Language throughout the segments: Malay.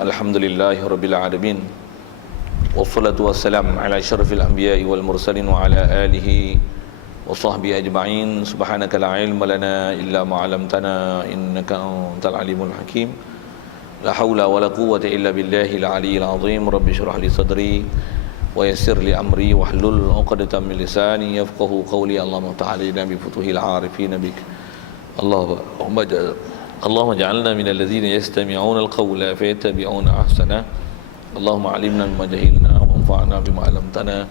Alhamdulillahi Rabbil Alamin. Wassalatu wassalam ala asyrafil anbiya'i wal mursalin wa ala alihi wa sahbihi ajma'in. Subhanaka la ilma lana illa ma 'allamtana innaka antal alimul hakim. La haula wa la quwwata illa billahil aliyyil azim. Rabbi shrah li sadri wa yassir li amri wahlul 'uqdatam min lisani yafqahu qawli. Allahumma ta'ala bi futuhil 'arifin bik. Allahumma ja'alna minal ladzina yastami'una al-qawla fayattabi'una ahsana. Allahumma 'allimna mimma jahilna wanfa'na bima 'allamtana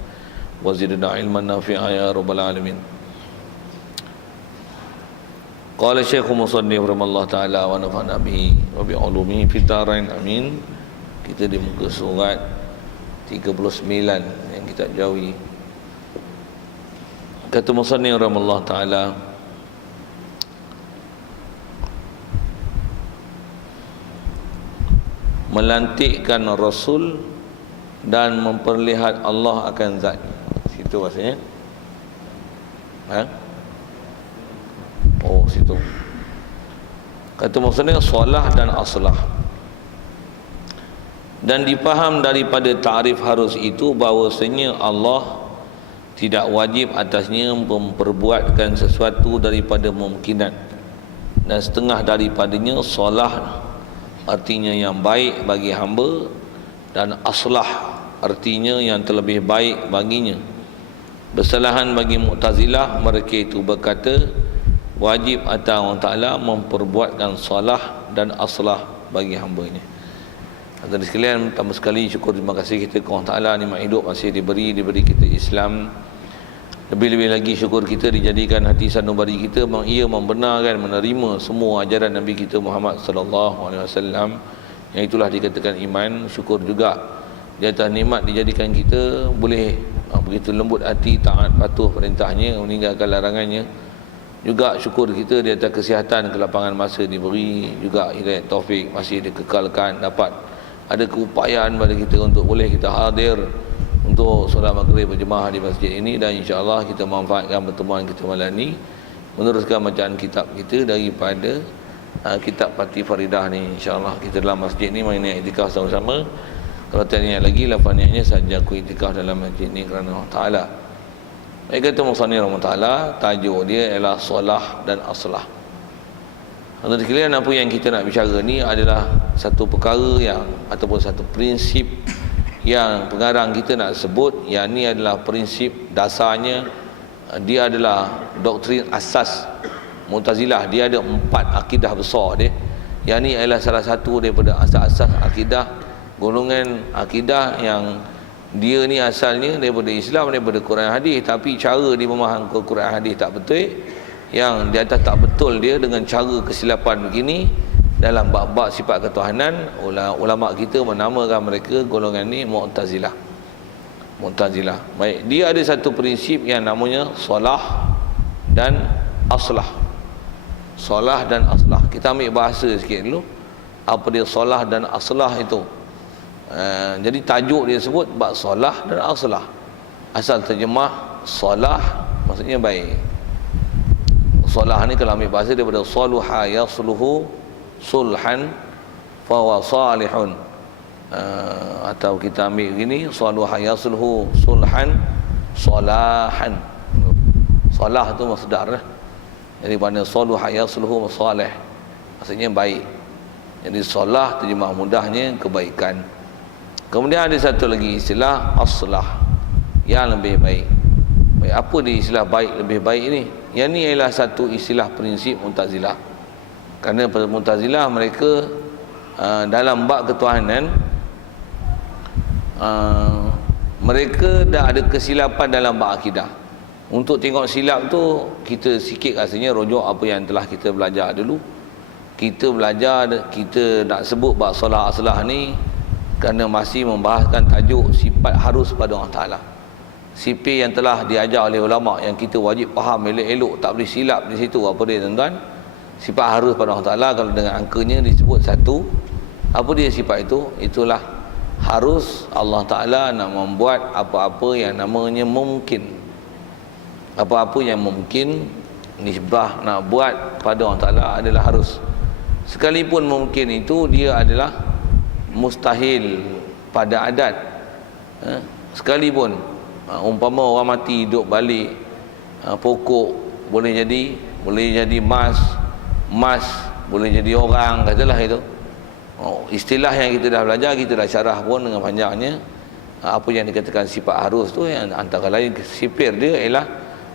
wa zidna 'ilman nafi'a ya rabbal alamin. Qala Syekh Musannif rahimallahu ta'ala wa nafa'na bihi wa bi 'ulumihi fid dharain amin. Kita di muka surat 39 yang kita jauhi. Kata Musannif rahimallahu ta'ala, melantikkan Rasul dan memperlihat Allah akan zat. Situ maksudnya. Oh, situ. Kata maksudnya solah dan aslah. Dan dipaham daripada ta'rif harus itu bahawasanya Allah tidak wajib atasnya memperbuatkan sesuatu daripada mungkinat. Dan setengah daripadanya solah artinya yang baik bagi hamba, dan aslah artinya yang terlebih baik baginya. Bersalahan bagi Mu'tazilah, mereka itu berkata wajib atas Allah Ta'ala memperbuatkan salah dan aslah bagi hambanya. Hadirin sekalian, pertama sekali syukur terima kasih kita kepada Allah Ta'ala, nikmat hidup masih diberi kita Islam. Lebih-lebih lagi syukur kita dijadikan hati sanubari kita ia membenarkan, menerima semua ajaran Nabi kita Muhammad sallallahu alaihi wasallam, yang itulah dikatakan iman. Syukur juga di atas nikmat dijadikan kita boleh begitu lembut hati, taat patuh perintahnya, meninggalkan larangannya. Juga syukur kita di atas kesihatan, kelapangan masa diberi, juga hidayah taufik masih dikekalkan, dapat ada keupayaan pada kita untuk boleh kita hadir untuk solat maghrib berjemaah di masjid ini. Dan insya-Allah kita manfaatkan pertemuan kita malam ini meneruskan bacaan kitab kita daripada kitab Fatih Faridah ni. Insya-Allah kita dalam masjid ni main iktikaf sama-sama. Kalau tak niat lagi, lapan niatnya saja aku iktikaf dalam masjid ni kerana Allah Taala. Baik, kata Musannif Allah Taala, tajuk dia ialah solah dan aslah. Untuk sekalian, apa yang kita nak bicara ni adalah satu perkara yang ataupun satu prinsip yang pengarang kita nak sebut, yang ni adalah prinsip dasarnya. Dia adalah doktrin asas Mu'tazilah. Dia ada 4 akidah besar dia. Yang ni adalah salah satu daripada asas-asas akidah, golongan akidah yang dia ni asalnya daripada Islam, daripada Quran hadis, tapi cara dia memaham Quran hadis tak betul. Yang di atas tak betul dia dengan cara kesilapan begini dalam bab-bab sifat ketuhanan. Ulama kita menamakan mereka golongan ni Mu'tazilah. Baik, dia ada satu prinsip yang namanya solah dan aslah. Solah dan aslah. Kita ambil bahasa sikit dulu. Apa dia solah dan aslah itu? Jadi tajuk dia sebut bab solah dan aslah. Asal terjemah solah maksudnya baik. Solah ni kalau ambil bahasa daripada saluha yasluhu sulhan fahuwa salihun, atau kita ambil gini, saluha yasluhu sulhan salahan. Salah tu masdar lah, jadi pada saluha yasluhu salih maksudnya baik. Jadi salah terjemah mudahnya kebaikan. Kemudian ada satu lagi istilah aslah, yang lebih baik. Baik, apa dia istilah baik lebih baik ni? Yang ni ialah satu istilah prinsip Mu'tazilah. Kerana Mu'tazilah mereka dalam bab ketuhanan mereka dah ada kesilapan dalam bab akidah. Untuk tengok silap tu, kita sikit rasanya rujuk apa yang telah kita belajar dulu. Kita belajar, kita nak sebut bab solah aslah ni kerana masih membahaskan tajuk sifat harus pada Allah Ta'ala. Sifat yang telah diajar oleh ulama, yang kita wajib faham elok-elok, tak boleh silap di situ. Apa dia tuan-tuan? Sifat harus pada Allah Ta'ala, kalau dengan angkanya disebut satu. Apa dia sifat itu? Itulah harus Allah Ta'ala nak membuat apa-apa yang namanya mungkin. Apa-apa yang mungkin nisbah nak buat pada Allah Ta'ala adalah harus. Sekalipun mungkin itu dia adalah mustahil pada adat. Sekalipun umpama orang mati duduk balik pokok boleh jadi mas boleh jadi orang, katalah itu. Istilah yang kita dah belajar, kita dah syarah pun dengan panjangnya. Apa yang dikatakan sifat harus tu, yang antara lain sipir dia ialah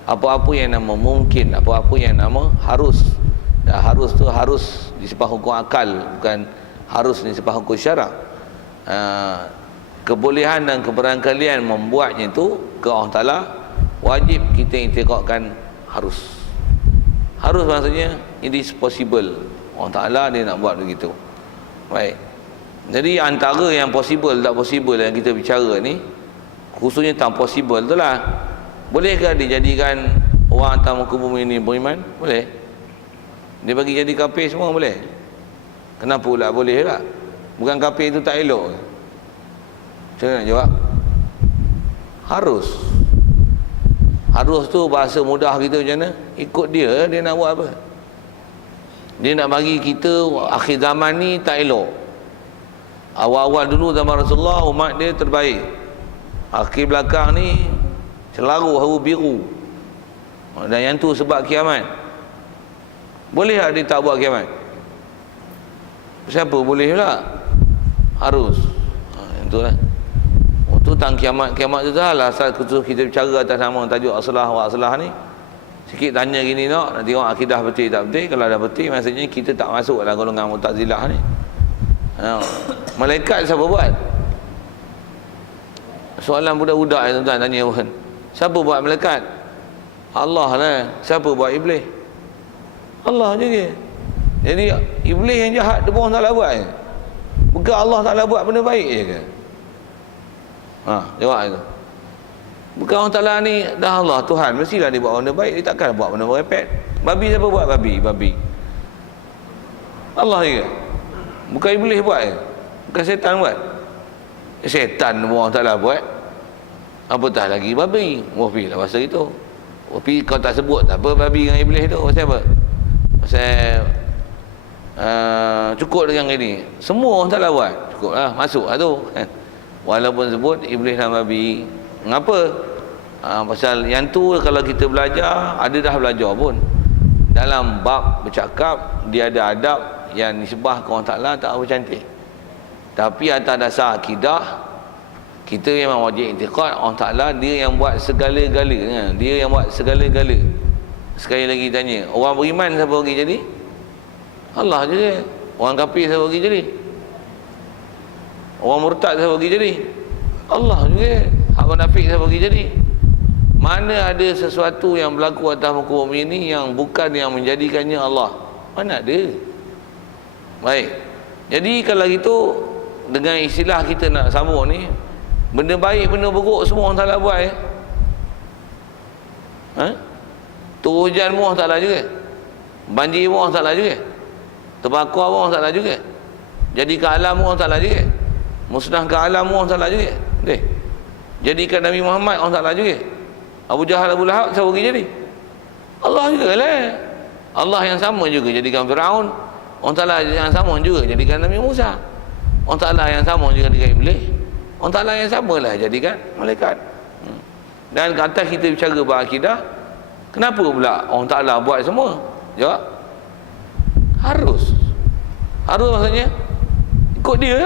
apa-apa yang nama mungkin, apa-apa yang nama harus. Dan harus tu harus disebabkan hukum akal, bukan harus disebabkan hukum syarak. Kebolehan dan keberangkalian membuatnya itu ke Allah Ta'ala, wajib kita iktikadkan harus. Harus maksudnya it is possible. Allah Ta'ala dia nak buat begitu. Baik. Jadi antara yang possible tak possible yang kita bicara ni, khususnya tentang possible tu lah. Bolehkah dijadikan orang atas muka bumi ni beriman? Boleh. Dia bagi jadi kafir semua boleh. Kenapa pula boleh tak? Bukan kafir itu tak elok. Macam mana nak jawab? Harus. Harus tu bahasa mudah kita macam mana? Ikut dia nak buat apa? Dia nak bagi kita akhir zaman ni tak elok. Awal-awal dulu zaman Rasulullah, umat dia terbaik. Akhir belakang ni celaru haru biru. Dan yang tu sebab kiamat. Boleh tak dia tak buat kiamat? Siapa boleh pula? Harus. Itulah. Itu tentang kiamat tu dah lah. Asal kita bicara atas nama tajuk aslah wa aslah ni, sikit tanya gini nak tengok akidah betul tak betul. Kalau dah betul, maksudnya kita tak masuk dalam golongan Mu'tazilah ni. Malaikat siapa buat? Soalan budak-budak yang tuan-tuan tanya pun. Siapa buat malaikat? Allah lah. Siapa buat iblis? Allah juga. Jadi iblis yang jahat tu pun tak buat. Bukan Allah Ta'ala buat benda baik je ke? Jawab itu. Bukan Allah Ta'ala ni dah Allah Tuhan, mestilah dia buat benda baik. Dia takkan buat benda merepek. Babi siapa buat? Babi Allah juga. Bukan iblis buat je. Bukan setan buat. Setan pun Allah Ta'ala buat. Apatah lagi babi. Wafi lah bahasa itu. Tapi kau tak sebut tak apa babi dengan iblis tu. Pasal apa? Pasal cukup dengan ini. Semua orang tak buat. Cukup lah. Masuk lah tu. Walaupun sebut iblis dan babi. Mengapa? Pasal yang tu kalau kita belajar, ada dah belajar pun. Dalam bab bercakap, dia ada adab yang nisbah ke Allah Ta'ala tak apa cantik. Tapi atas dasar akidah, kita memang wajib i'tiqad Allah Ta'ala dia yang buat segala-galanya. Dia yang buat segala-gala. Sekali lagi tanya, orang beriman siapa bagi jadi? Allah je. Orang kafir siapa bagi jadi? Orang murtad siapa bagi jadi? Allah juga. Hak munafik siapa bagi jadi? Mana ada sesuatu yang berlaku atas muka bumi ini yang bukan yang menjadikannya Allah? Mana ada? Baik. Jadi kalau gitu, dengan istilah kita nak sambung ni, benda baik, benda buruk semua orang Ta'ala buat Turun hujan pun Allah Ta'ala juga. Banjir pun Allah Ta'ala juga. Terbakar pun Allah Ta'ala juga. Jadikan alam pun Allah Ta'ala juga. Musnahkan alam pun Allah Ta'ala juga. Jadikan Nabi Muhammad Allah Ta'ala juga. Abu Jahal, Abu Lahab siapa bagi jadi? Allah juga lah. Allah yang sama juga jadikan Fir'aun. Allah Ta'ala yang sama juga jadikan Nabi Musa. Allah Ta'ala yang sama juga jadikan Iblis. Allah Ta'ala yang sama lah jadikan malaikat. Dan kata kita bicara berakidah, kenapa pula Allah Ta'ala buat semua? Jawab, harus. Harus maksudnya ikut dia.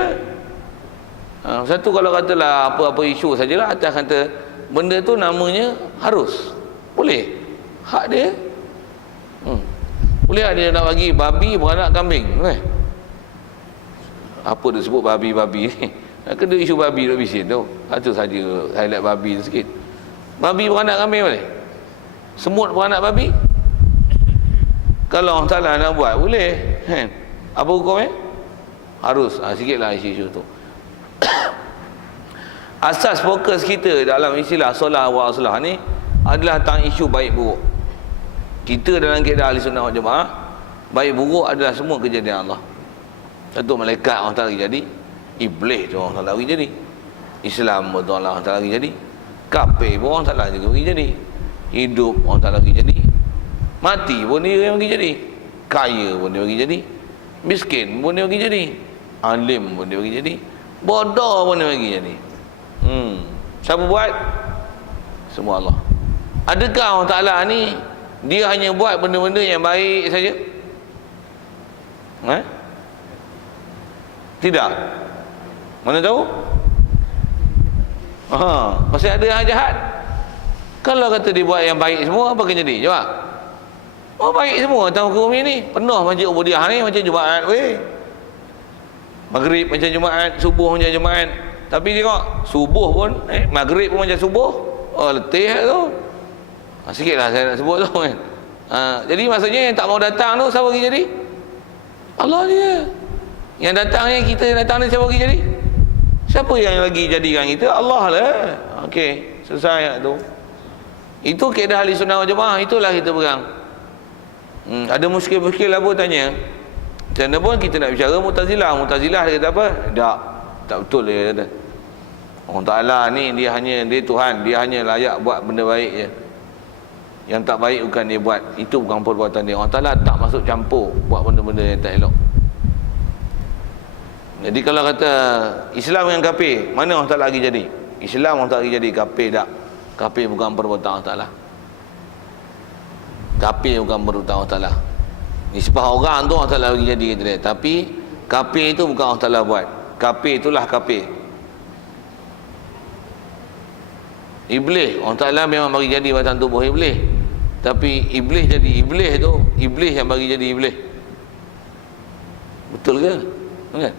Satu kalau katalah apa-apa isu sajalah, atas kata benda tu namanya harus. Boleh. Hak dia. Boleh dia nak bagi babi beranak kambing. Apa dia sebut babi-babi ni? Kena isu babi duk bising tu. Itu saja highlight babi tu sikit. Babi beranak kambing boleh? Semut beranak babi? Kalau Allah Ta'ala nak buat, boleh. Apa hukumnya? Harus. Sikitlah isu-isu tu. Asas fokus kita dalam istilah solah wa aslah ni adalah tentang isu baik buruk. Kita dalam keadaan ahli sunnah wal jamaah, baik buruk adalah semua kejadian Allah. Satu malaikat Allah Ta'ala jadi, iblis tu Allah Ta'ala jadi, Islam pun Allah Ta'ala jadi, kafir pun Allah Ta'ala juga bagi jadi, hidup Allah Ta'ala bagi jadi, mati pun dia yang bagi jadi, kaya pun dia bagi jadi, miskin pun dia bagi jadi. Alim pun dia bagi jadi, bodoh pun dia bagi jadi. Siapa buat? Semua Allah. Adakah Allah Ta'ala ni dia hanya buat benda-benda yang baik saja? Tidak. Mana tahu? Pasal ada yang jahat. Kalau kata dia buat yang baik semua, apa akan jadi? Jawab. Oh, baik semua tahu ke bumi ni. Penuh Masjid Ubudiyah ni macam Jumaat weh. Maghrib macam Jumaat, subuh macam Jumaat. Tapi tengok, subuh pun maghrib pun macam subuh. Oh, letih tu. Sikitlah saya nak sebut tu kan. Jadi maksudnya yang tak mau datang tu siapa lagi jadi? Allah dia. Yang datang ni, kita yang datang ni siapa lagi jadi? Siapa yang lagi jadikan kita? Allah lah. Okey, selesai ayat tu. Itu kaedah ahli sunnah wal jamaah, itulah kita pegang. Ada muskil-muskil apa tanya. Macam mana pun kita nak bicara Mu'tazilah. Mu'tazilah dia kata apa? Tak betul dia kata. Allah Ta'ala ni dia Tuhan, dia hanya layak buat benda baik je. Yang tak baik bukan dia buat. Itu bukan perbuatan dia. Allah Ta'ala tak masuk campur buat benda-benda yang tak elok. Jadi kalau kata Islam yang kafir, mana Allah Ta'ala lagi jadi? Islam Allah Ta'ala lagi jadi, kafir tak? Kafir bukan perbuatan Allah Ta'ala. Kafir bukan perbuatan Allah Ta'ala. Nisbah orang tu Allah Ta'ala bagi jadi kata dia. Tapi kafir itu bukan Allah Ta'ala buat. Kafir itulah kafir. Iblis Allah Ta'ala memang bagi jadi batang tubuh iblis. Tapi iblis jadi iblis tu, iblis yang bagi jadi iblis. Betul ke? Kan?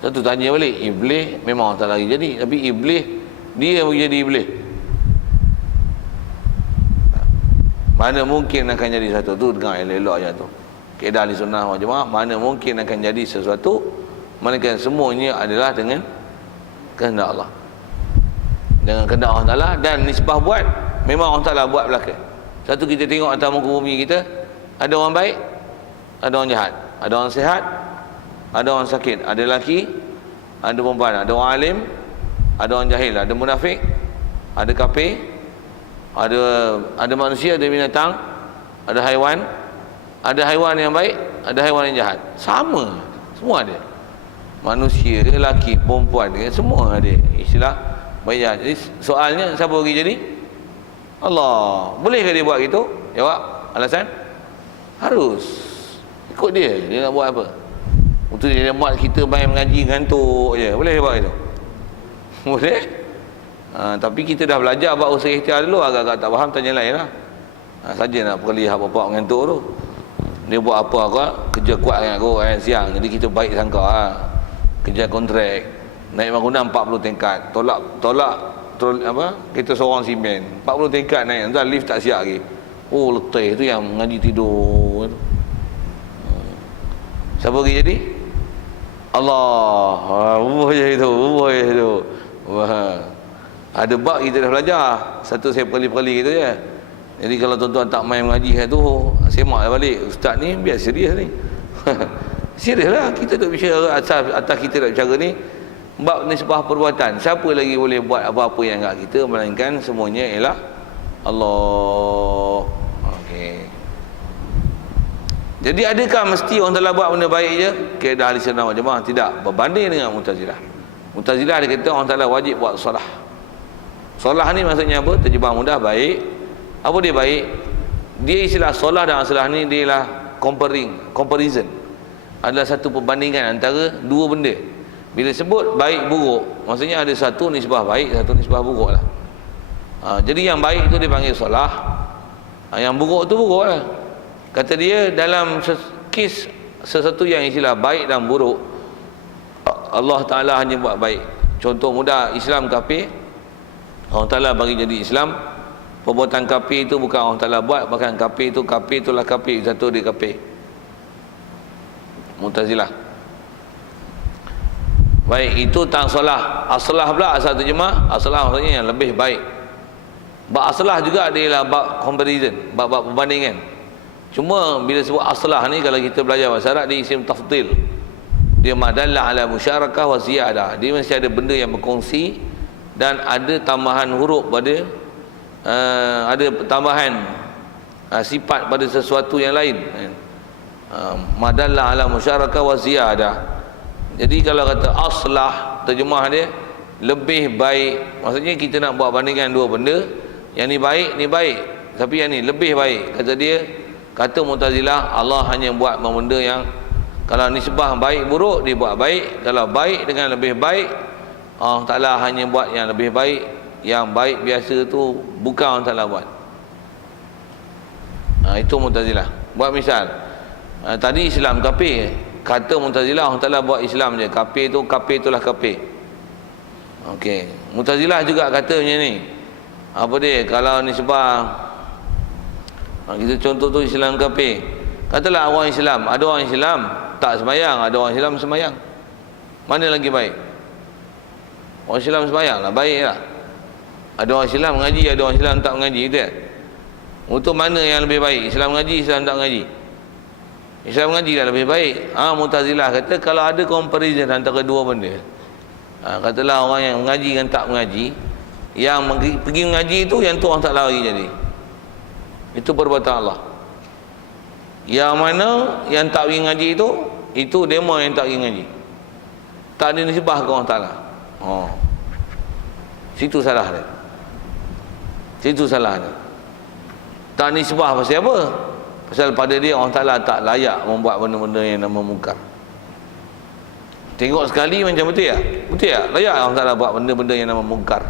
Satu tanya balik, iblis memang Allah Ta'ala bagi jadi, tapi iblis dia yang bagi jadi iblis. Mana mungkin akan jadi satu tu? Dengar elok-elok je tu. Kaedah ahli sunnah wal jamaah, mana mungkin akan jadi sesuatu melainkan semuanya adalah dengan kehendak Allah. Dengan kehendak Allah Ta'ala, dan nisbah buat memang Allah Ta'ala buat belakang. Satu kita tengok atas muka bumi kita, ada orang baik, ada orang jahat, ada orang sihat, ada orang sakit, ada lelaki, ada perempuan, ada orang alim, ada orang jahil, ada munafik, ada kafir, ada manusia, ada binatang, ada haiwan yang baik, ada haiwan yang jahat. Sama, semua ada. Manusia, lelaki, perempuan, semua ada. Istilah baik jahat. Jadi soalnya siapa bagi jadi? Allah. Bolehkah dia buat gitu? Jawab. Alasan? Harus. Ikut dia. Dia nak buat apa? Untuk dia buat kita main mengaji ngantuk je. Boleh dia buat itu? Boleh? Tapi kita dah belajar buat usaha ikhtiar dulu. Agak-agak tak faham, tanya lain lah. Saja nak pergi apa-apa mengantuk tu. Dia buat apa aku? Kerja kuat dengan aku siang. Jadi kita baik sangka kerja kontrak. Naik bangunan 40 tingkat. Tolak kita seorang simen 40 tingkat naik. Entah lift tak siap lagi. Oh, letih tu yang mengaji tidur. Siapa lagi jadi? Allah. Ubah je itu. Wah. Ada bab kita dah belajar. Satu saya perli-perli gitu je. Jadi kalau tuan-tuan tak main mengaji tu, semak balik. Ustaz ni biar serius ni. Serius lah. Kita duk bicara atas kita duk bicara ni. Bab nisbah perbuatan. Siapa lagi boleh buat apa-apa yang enggak kita, melainkan semuanya ialah Allah. Okey. Jadi adakah mesti orang telah buat benda baik je? Kaedah ahli sunnah wal jamaah tidak berbanding dengan Mu'tazilah. Mu'tazilah dia kata orang telah wajib buat solah. Solah ni maksudnya apa? Terjemah mudah, baik. Apa dia baik? Dia istilah solah dan solah ni dia ialah comparison. Adalah satu perbandingan antara dua benda. Bila sebut baik buruk, maksudnya ada satu nisbah baik, satu nisbah buruk lah. Jadi yang baik tu dipanggil solah, yang buruk tu buruk lah. Kata dia dalam kes sesuatu yang istilah baik dan buruk, Allah Ta'ala hanya buat baik. Contoh mudah, Islam kafir, Allah Ta'ala bagi jadi Islam. Perbuatan kafir itu bukan Allah Ta'ala buat, bahkan kafir itulah kafir, satu dia kafir. Mu'tazilah. Baik, itu tentang solah. Aslah pula asal terjemah. Aslah maksudnya yang lebih baik. Bab aslah juga adalah bab comparison, bab perbandingan. Cuma bila sebut aslah ni, kalau kita belajar bahasa Arab, dia isim tafdil. Dia madallah ala musyarakah wa ziyadah. Dia mesti ada benda yang berkongsi dan ada tambahan huruf pada ada tambahan sifat pada sesuatu yang lain. Madallah ala musyarakah wa ziyadah. Jadi kalau kata aslah, terjemah dia lebih baik. Maksudnya kita nak buat bandingan dua benda, yang ni baik, ni baik, tapi yang ni lebih baik. Kata dia, kata Mu'tazilah, Allah hanya buat benda yang kalau nisbah baik buruk dia buat baik, kalau baik dengan lebih baik Allah Ta'ala hanya buat yang lebih baik. Yang baik biasa tu bukan Allah Ta'ala buat. Itu Mu'tazilah. Buat misal, tadi Islam kafir, kata Mu'tazilah Allah Ta'ala buat Islam je, kafir itulah kafir. Okey, Mu'tazilah juga kata macam ni. Apa dia, kalau nisbah, kita contoh tu Islam kafir, katalah orang Islam, ada orang Islam tak sembahyang, ada orang Islam sembahyang, mana lagi baik? Orang Islam sembahyang lah, baik lah. Ada orang Islam mengaji, ada orang Islam tak mengaji, gitu kan? Untuk mana yang lebih baik? Islam mengaji, Islam tak mengaji? Islam mengaji dah lebih baik. Mu'tazilah kata kalau ada comparison antara dua benda, katalah orang yang mengaji dengan tak mengaji, yang pergi mengaji itu yang tu orang tak lari jadi, itu perbuatan Allah. Yang mana yang tak pergi mengaji itu demo yang tak pergi mengaji, tak ada nisbah ke Allah Ta'ala. Situ salah dia. Situ salah dia. Tak nisbah pasal apa? Pasal pada dia Allah Ta'ala tak layak membuat benda-benda yang nama mungkar. Tengok sekali macam betul ya? Betul ya? Layak Allah Ta'ala buat benda-benda yang nama mungkar.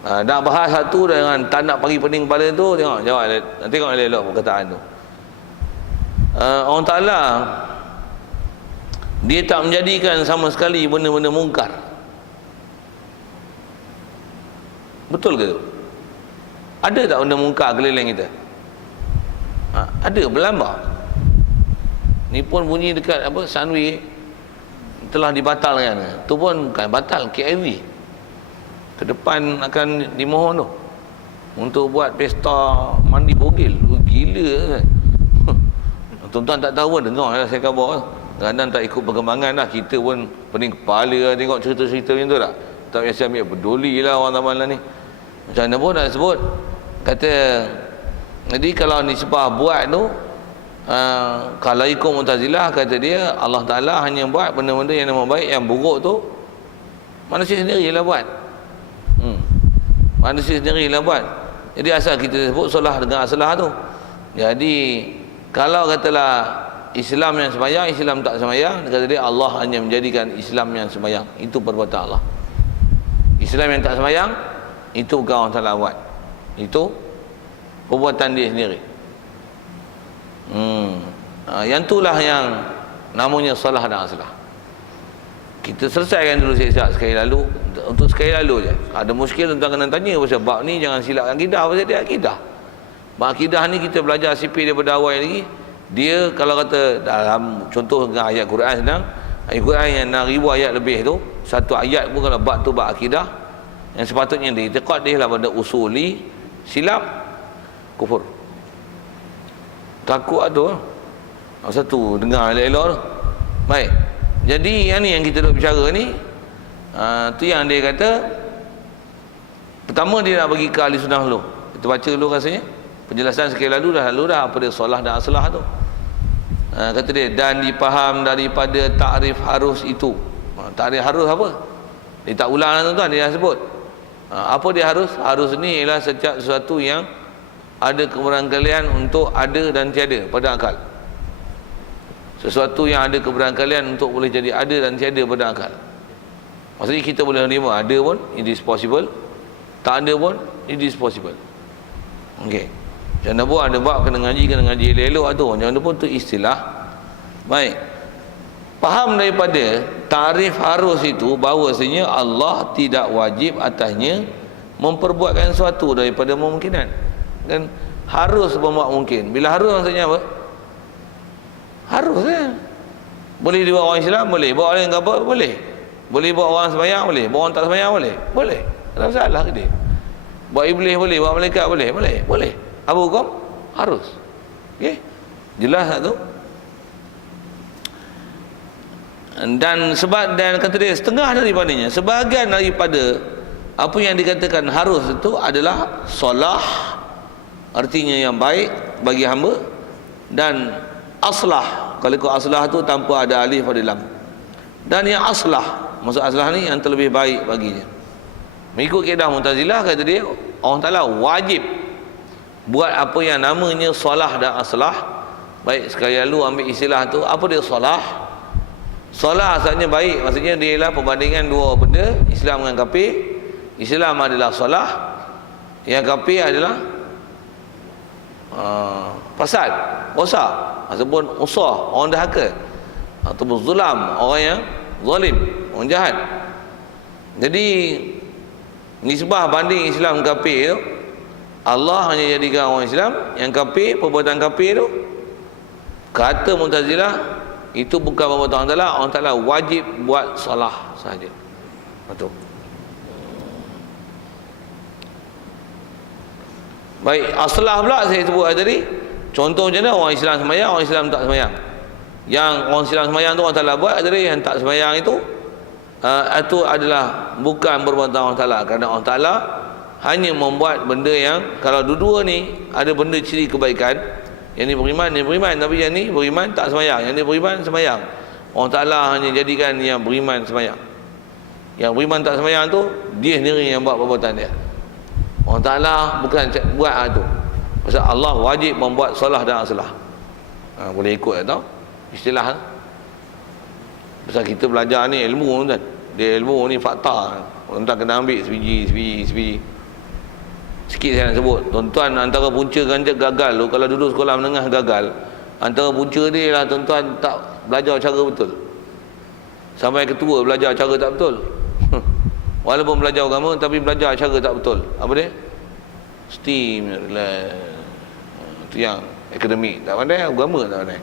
Nak bahas satu dengan tak nak bagi pening kepala tu, tengok elok perkataan tu. Allah Ta'ala dia tak menjadikan sama sekali benda-benda mungkar. Betul ke tu? Ada tak benda mungkar keliling kita? Ada, berlambak. Ni pun bunyi dekat Sunway telah dibatalkan. Tu pun bukan batal, KIV ke depan akan dimohon tu untuk buat pesta mandi bogil. Gila kan? Tuan-tuan tak tahu pun, dengar lah saya khabar. Kadang tak ikut perkembangan dah, kita pun pening kepala lah tengok cerita-cerita macam tu tak. Tak biasa ambil peduli lah orang zaman lah ni. Macam mana pun nak sebut, kata jadi kalau nisbah buat tu, kalau ikut Mu'tazilah, kata dia Allah Ta'ala hanya buat benda-benda yang nama baik, yang buruk tu manusia sendirilah buat. Manusia sendirilah buat. Jadi asal kita sebut salah dengan aslah tu. Jadi kalau katalah Islam yang sembahyang, Islam tak sembahyang, kata dia Allah hanya menjadikan Islam yang sembahyang, itu perbuatan Allah. Islam yang tak sembahyang, itu bukan Allah Ta'ala buat, itu perbuatan dia sendiri. Yang itulah yang namanya salah dan aslah. Kita selesaikan dulu siap-siap sekali lalu. Untuk sekali lalu je. Ada muskil tuan kena tanya pasal bab ni, jangan silap akidah, pasal dia akidah. Bab akidah ni kita belajar sipir daripada awal lagi. Dia kalau kata dalam contoh dengan ayat Quran sedang, ayat Quran yang 6,000 ayat lebih tu, satu ayat pun kalau bab tu bab akidah, yang sepatutnya diitikad dia lah pada usuli, silap, kufur. Takut tu. Satu dengar elok-elok tu. Baik. Jadi yang ni yang kita duk bicara ni, tu yang dia kata, pertama dia nak bagi ke ahli sunnah dulu. Kita baca dulu rasanya. Penjelasan sekali lalu dah apa dia salah dan aslah tu. Kata dia, dan dipaham daripada takrif harus itu. Takrif harus apa? Dia tak ulang lah tuan-tuan, dia dah sebut. Apa dia harus? Harus ni ialah setiap sesuatu yang ada keberangkalian untuk ada dan tiada pada akal. Sesuatu yang ada keberangkalian untuk boleh jadi ada dan tiada pada akal. Maksudnya kita boleh menerima ada pun, it is possible. Tak ada pun, it is possible. Okey. Macam mana pun ada bab kena ngaji elok-elok tu. Macam mana pun tu istilah. Baik. Faham daripada tarif harus itu bahawasanya Allah tidak wajib atasnya memperbuatkan sesuatu daripada memungkinan. Dan harus membuat mungkin. Bila harus maksudnya apa? Harus kan? Boleh dibuat orang Islam? Boleh. Buat orang apa? Boleh. Boleh buat orang sembahyang? Boleh. Buat orang tak sembahyang? Boleh. Boleh. Tak ada masalah ke dia? Buat iblis boleh? Buat malaikat boleh? Boleh. Boleh. Apa hukum? Harus. Okey? Jelas tak tu? Dan sebab, dan kata dia setengah daripadanya, sebahagian daripada apa yang dikatakan harus itu adalah solah, artinya yang baik bagi hamba, dan aslah. Kalau ikut aslah tu tanpa ada alif pada lam. Dan yang aslah, maksud aslah ni yang terlebih baik baginya. Mengikut kaedah Mu'tazilah, kata dia Allah Ta'ala wajib buat apa yang namanya solah dan aslah. Baik, sekali lalu ambil istilah tu, apa dia solah? Solah asalnya baik, maksudnya dia ialah perbandingan dua benda, Islam dengan kafir. Islam adalah solah, yang kafir adalah fasad, rosak, ataupun usah, orang dahaka, ataupun zulam, orang yang zalim, orang jahat. Jadi nisbah banding Islam kafir tu, Allah hanya jadikan orang Islam, yang kafir, perbuatan kafir tu, kata Mu'tazilah, itu bukan perbuatan Allah Ta'ala. Allah Ta'ala wajib buat solah sahaja. Betul. Baik, aslah pula saya sebut tadi. Contoh macam mana orang Islam sembahyang, orang Islam tak sembahyang. Yang orang Islam sembahyang tu Allah Ta'ala buat, tadi yang tak sembahyang itu adalah bukan perbuatan Allah Ta'ala. Kerana Allah Ta'ala hanya membuat benda yang, kalau dua-dua ni ada benda ciri kebaikan, yang ni beriman, yang beriman, tapi yang ni beriman tak sembahyang, yang ni beriman sembahyang. Allah Ta'ala hanya jadikan yang beriman sembahyang. Yang beriman tak sembahyang tu, dia sendiri yang buat perbuatan dia. Allah Ta'ala bukan buat tu. Pasal Allah wajib membuat solah dan aslah. Boleh ikut tau istilah. Pasal kita belajar ni ilmu kan. Dia ilmu ni fakta. Tuan-tuan kena ambil sebiji. Sikit saya nak sebut. Tuan-tuan antara punca ganjak gagal tu, kalau duduk sekolah menengah gagal, antara punca dia lah tuan-tuan tak belajar cara betul. Sampai ketua belajar cara tak betul. Walaupun belajar agama tapi belajar cara tak betul. Apa dia? STEAM lah. Itu yang akademik tak pandai, agama tak pandai.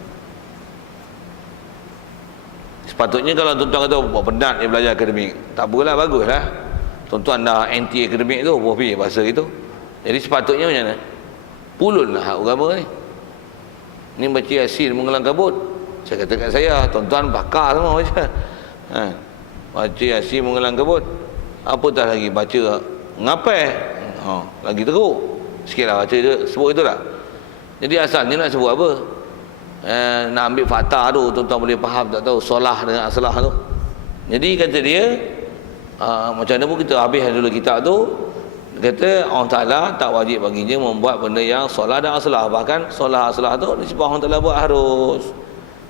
Sepatutnya kalau tuan-tuan kata penat dia belajar akademik, tak apalah, baguslah. Tuan-tuan dah anti akademik tu, bofi bahasa itu. Jadi sepatutnya macam mana? Pulunlah hak agama ni. Ni baca Yasin mengelang kabut. Saya kata kat saya, tuan-tuan pakar semua baca. Baca Yasin mengelang kabut. Apa tak lagi baca ngapai, lagi teruk sikitlah baca je, sebut itulah. Jadi asalnya nak sebut apa, nak ambil fakta tu, tuan-tuan boleh faham tak tahu solah dengan aslah tu. Jadi kata dia macam mana pun kita habis dulu kitab tu, kata Allah Ta'ala tak wajib baginya membuat benda yang solah dan aslah. Bahkan solah aslah tu disebab Allah Ta'ala buat harus.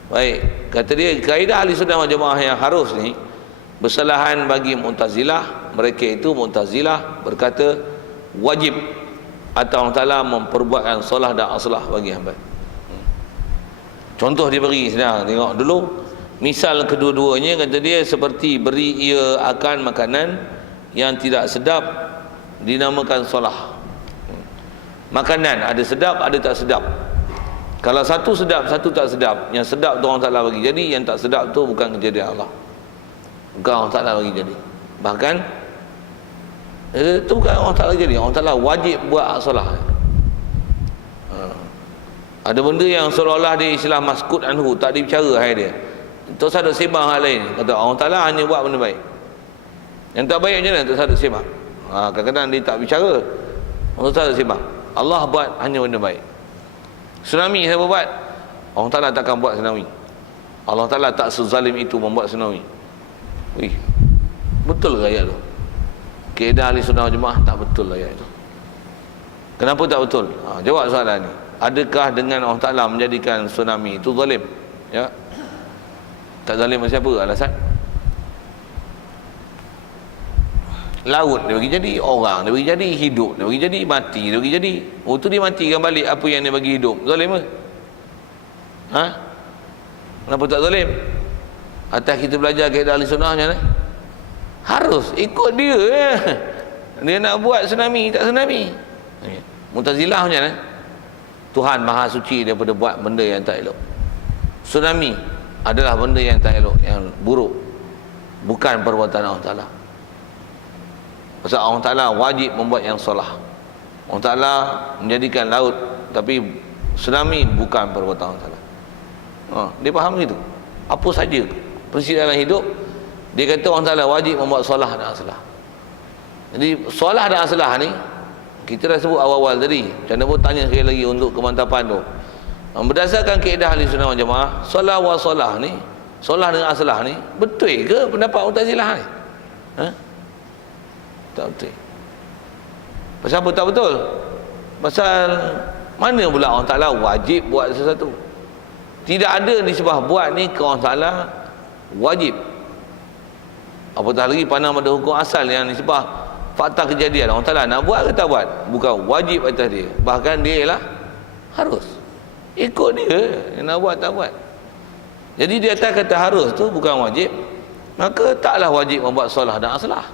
Baik, kata dia kaedah ahli sunnah wal jamaah yang harus ni bersalahan bagi Mu'tazilah. Mereka itu Mu'tazilah berkata wajib atau Allah Ta'ala memperbuatkan solah dan aslah bagi hamba. Contoh dia beri senang, tengok dulu. Misal kedua-duanya, kata dia, seperti beri ia akan makanan yang tidak sedap dinamakan solah. Makanan ada sedap, ada tak sedap. Kalau satu sedap, satu tak sedap, yang sedap tu Allah Ta'ala bagi jadi, yang tak sedap tu bukan kejadian Allah, bukan Allah Ta'ala bagi jadi. Bahkan itu bukan Allah Ta'ala jadi, Allah Ta'ala wajib buat solah. Ada benda yang seolah-olah dia istilah maskut anhu, tak dibicara hai dia, tak sadar sembah hal lain. Kata Allah Ta'ala hanya buat benda baik, yang tak baik macam mana tak sadar sembah. Kadang-kadang dia tak bicara, Allah Ta'ala sembah. Allah buat hanya benda baik. Tsunami siapa buat? Allah Ta'ala takkan buat tsunami. Allah Ta'ala tak sezalim itu membuat tsunami. Wih, betul ke ayat tu? Kaedah ahli sunnah jemaah tak betul ayat tu. Kenapa tak betul? Jawab soalan ni. Adakah dengan Allah Ta'ala menjadikan tsunami itu zalim? Ya. Tak zalim siapa? Alasan? Laut dia bagi jadi, orang dia bagi jadi, hidup dia bagi jadi, mati dia bagi jadi. Oh tu dia matikan balik apa yang dia bagi hidup. Zalim ke? Kenapa tak zalim? Atas kita belajar kaedah ahli sunnah macam mana? Harus ikut dia. Dia nak buat tsunami, tak tsunami. Mu'tazilah macam mana? Tuhan Maha Suci daripada buat benda yang tak elok. Tsunami adalah benda yang tak elok, yang buruk, bukan perbuatan Allah Ta'ala. Pasal Allah Ta'ala wajib membuat yang solah. Allah Ta'ala menjadikan laut, tapi tsunami bukan perbuatan Allah Ta'ala. Dia faham gitu. Apa saja prinsip dalam hidup, dia kata Allah Ta'ala wajib membuat solah dan aslah. Jadi solah dan aslah ni kita dah sebut awal-awal tadi. Macam mana pun tanya sekali lagi untuk kemantapan tu. Berdasarkan kaedah ahli sunnah wal jamaah, solah wa solah ni, solah dengan aslah ni, betul ke pendapat Mu'tazilah ni? Tak betul. Pasal apa tak betul? Pasal mana pula Allah Ta'ala wajib buat sesuatu? Tidak ada nisbah buat ni ke Allah Ta'ala wajib. Apatah lagi pandang pada hukum asal yang nisbah fakta kejadian. Allah Ta'ala nak buat ke tak buat? Bukan wajib atas dia. Bahkan dia ialah harus. Ikut dia yang nak buat tak buat. Jadi dia atas kata harus tu bukan wajib, maka taklah wajib membuat solah dan aslah.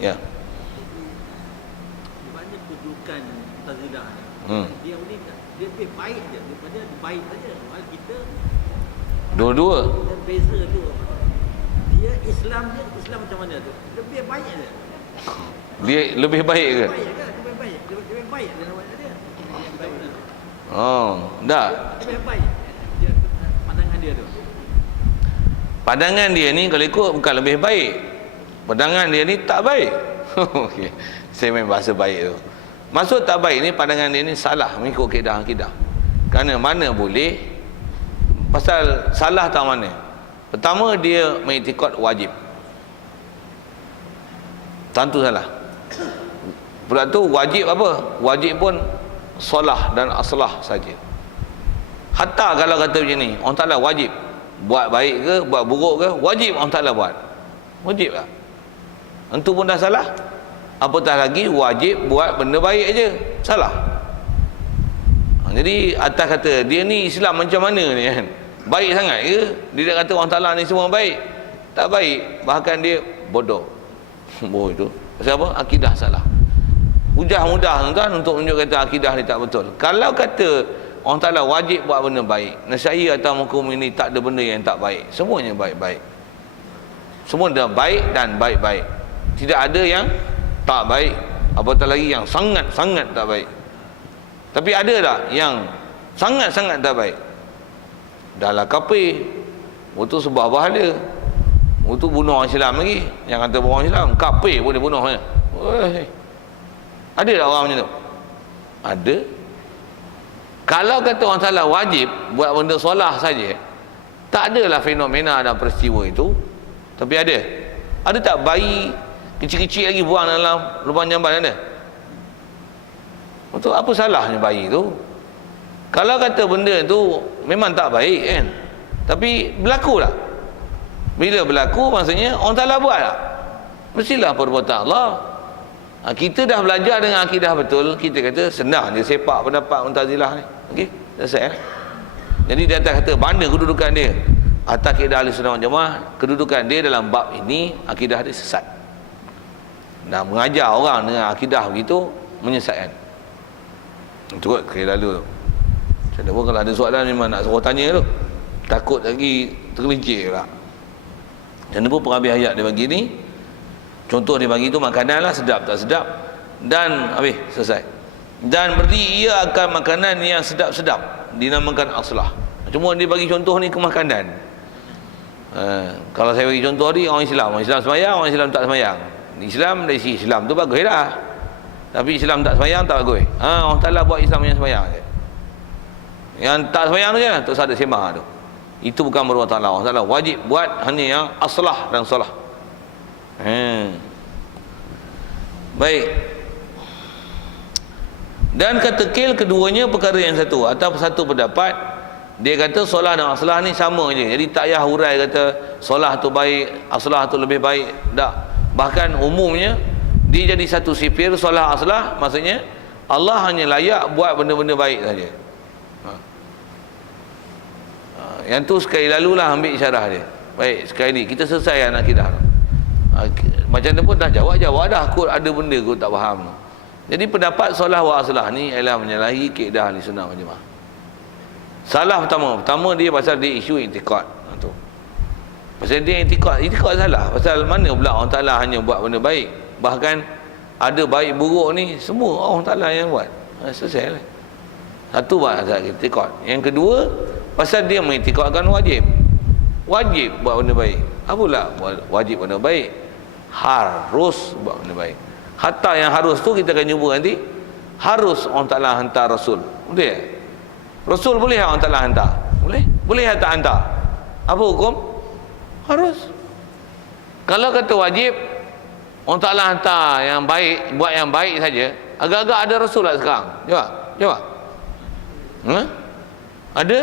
Ya. Banyak kedudukan Mu'tazilah ni. Dia ni dia lebih baik je daripada baik saja. Malah kita dua-dua. Dan beza tu. Dia Islam macam mana tu? Lebih baik je. Dia lebih baik ke? Baik kan? Lebih baik daripada dia. Oh, tak. Lebih baik. Dia pandangan dia tu. Pandangan dia ni kalau ikut bukan lebih baik. Pandangan dia ni tak baik. Okey. Saya main bahasa baik tu. Maksud tak baik ni pandangan dia ni salah mengikut kaedah akidah. Kerana mana boleh, pasal salah tak mana. Pertama dia mengiktikad wajib. Tentu salah. Pula tu wajib apa? Wajib pun solah dan aslah saja. Hatta kalau kata macam ni, orang Ta'ala wajib buat baik ke, buat buruk ke, wajib orang Ta'ala buat. Wajib tak? Itu pun dah salah. Apatah lagi wajib buat benda baik aja, salah. Jadi atas kata dia ni Islam macam mana ni kan? Baik sangat ke? Dia kata orang Ta'ala ni semua baik? Tak baik, bahkan dia bodoh. Bodoh itu. Pasal apa? Akidah salah. Mudah tuan untuk menunjuk kata akidah ni tak betul. Kalau kata orang Ta'ala wajib buat benda baik, nescaya atas muka bumi ni tak ada benda yang tak baik. Semuanya baik-baik. Semua dah baik dan baik-baik. Tidak ada yang tak baik, apatah lagi yang sangat-sangat tak baik. Tapi ada tak yang sangat-sangat tak baik? Dahlah kafir, itu sebuah bahala. Itu bunuh orang Islam lagi. Yang kata orang Islam kafir boleh bunuh dia. Ada tak orang macam tu? Ada. Kalau kata orang Ta'ala wajib buat benda solah saja, tak adalah fenomena dan peristiwa itu. Tapi ada. Ada tak bayi kecil-kecil lagi buang dalam lubang jamban ada? Untuk apa salahnya bayi tu? Kalau kata benda tu memang tak baik kan, tapi berlaku tak? Bila berlaku maksudnya orang Ta'ala buat tak? Mestilah perbuatan Allah. Kita dah belajar dengan akidah betul, kita kata senang je sepak pendapat Mu'tazilah ni. Okey, selesai. Jadi dia atas kata mana kedudukan dia? Atas akidah ahli sunnah wal jamaah, kedudukan dia dalam bab ini akidah dia sesat. Dan mengajar orang dengan akidah begitu menyesatkan. Itu kot kira lalu tu. Macam mana pun kalau ada soalan memang nak suruh tanya tu. Takut lagi tergelincir pula. Macam mana pun pengambil ayat dia bagi ni, contoh dia bagi tu makanan lah, sedap tak sedap, dan habis selesai. Dan berarti ia akan makanan yang sedap-sedap dinamakan aslah. Cuma dia bagi contoh ni ke makanan. Kalau saya bagi contoh ni orang Islam semayang, orang Islam tak semayang. Islam dari sisi Islam tu bagus dah, tapi Islam tak semayang tak bagus. Orang Ta'ala buat Islam yang semayang je. Yang tak semayang tu je tak ada semah tu. Itu bukan merupakan Ta'ala. Allah Ta'ala wajib buat hanya yang aslah dan salah. Baik. Dan kata kil keduanya perkara yang satu. Atau satu pendapat dia kata solah dan aslah ni sama je. Jadi tak payah hurai kata solah tu baik, aslah tu lebih baik. Tak. Bahkan umumnya dia jadi satu sifir solah aslah, maksudnya Allah hanya layak buat benda-benda baik saja. Yang tu sekali lalulah ambil syarah dia. Baik, sekali ni kita selesai akidah. Macam tu pun dah jawab dah, kot ada benda kot tak faham. Jadi pendapat solah wa aslah ni ialah menyalahi kaedah ahli sunnah wal jamaah. Salah pertama dia pasal dia isu i'tikad tu. Pasal dia i'tikad salah. Pasal mana pula Allah Ta'ala hanya buat benda baik, bahkan ada baik buruk ni semua Allah Ta'ala yang buat. Selesai lah. Satu pasal i'tikad. Yang kedua pasal dia mengiktikadkan wajib buat benda baik. Apalah wajib benda baik, harus buat benda baik. Hatta yang harus tu kita akan jumpa nanti, harus Allah Ta'ala hantar Rasul? Boleh tak? Rasul boleh tak Allah Ta'ala hantar? Boleh? Boleh tak hantar? Apa hukum? Harus. Kalau kata wajib, Allah Ta'ala hantar yang baik, buat yang baik saja, agak-agak ada Rasul tak sekarang? Jawab. Ada?